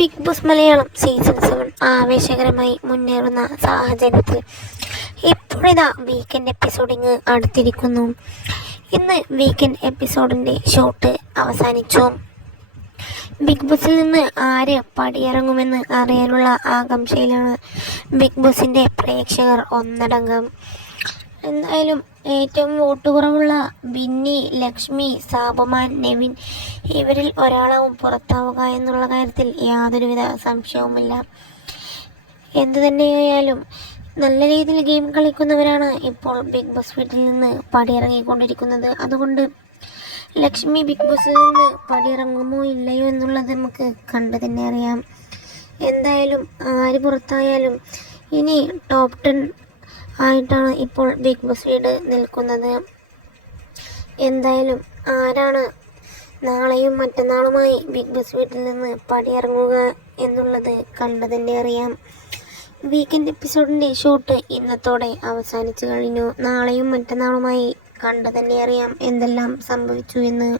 Big boss Malayalam season 7 ആവേശകരമായി മുന്നേറുന്ന സാഹചര്യത്തിൽ ഇപ്പോഴിതാ വീക്കെൻഡ് എപ്പിസോഡിങ് അടുത്തിരിക്കുന്നു. ഇന്ന് വീക്കെൻഡ് എപ്പിസോഡിൻ്റെ ഷൂട്ട് അവസാനിച്ചു. ബിഗ് ബോസിൽ നിന്ന് ആര് പടിയിറങ്ങുമെന്ന് അറിയാനുള്ള ആകാംക്ഷയിലാണ് ബിഗ് ബോസിൻ്റെ പ്രേക്ഷകർ ഒന്നടങ്കം. എന്തായാലും ഏറ്റവും വോട്ട് കുറവുള്ള ബിന്നി, ലക്ഷ്മി, സാബുമാൻ, നെവിൻ ഇവരിൽ ഒരാളാവും പുറത്താവുക എന്നുള്ള കാര്യത്തിൽ യാതൊരുവിധ സംശയവുമില്ല. എന്തു തന്നെയായാലും നല്ല രീതിയിൽ ഗെയിം കളിക്കുന്നവരാണ് ഇപ്പോൾ ബിഗ് ബോസ് വീട്ടിൽ നിന്ന് പടിയിറങ്ങിക്കൊണ്ടിരിക്കുന്നത്. അതുകൊണ്ട് ലക്ഷ്മി ബിഗ് ബോസിൽ നിന്ന് പടിയിറങ്ങുമോ ഇല്ലയോ എന്നുള്ളത് നമുക്ക് കണ്ടു തന്നെ അറിയാം. എന്തായാലും ആര് പുറത്തായാലും ഇനി ടോപ്പ് 10 ആയിട്ടാണ് ഇപ്പോൾ ബിഗ് ബോസ് വീട് നിൽക്കുന്നത്. എന്തായാലും ആരാണ് നാളെയും മറ്റന്നാളുമായി ബിഗ് ബോസ് വീട്ടിൽ നിന്ന് പടിയിറങ്ങുക എന്നുള്ളത് കണ്ടു തന്നെ അറിയാം. വീക്കെൻഡ് എപ്പിസോഡിൻ്റെ ഷൂട്ട് ഇന്നത്തോടെ അവസാനിച്ചു കഴിഞ്ഞു. നാളെയും മറ്റന്നാളുമായി കണ്ടു തന്നെ അറിയാം എന്തെല്ലാം സംഭവിച്ചു എന്ന്.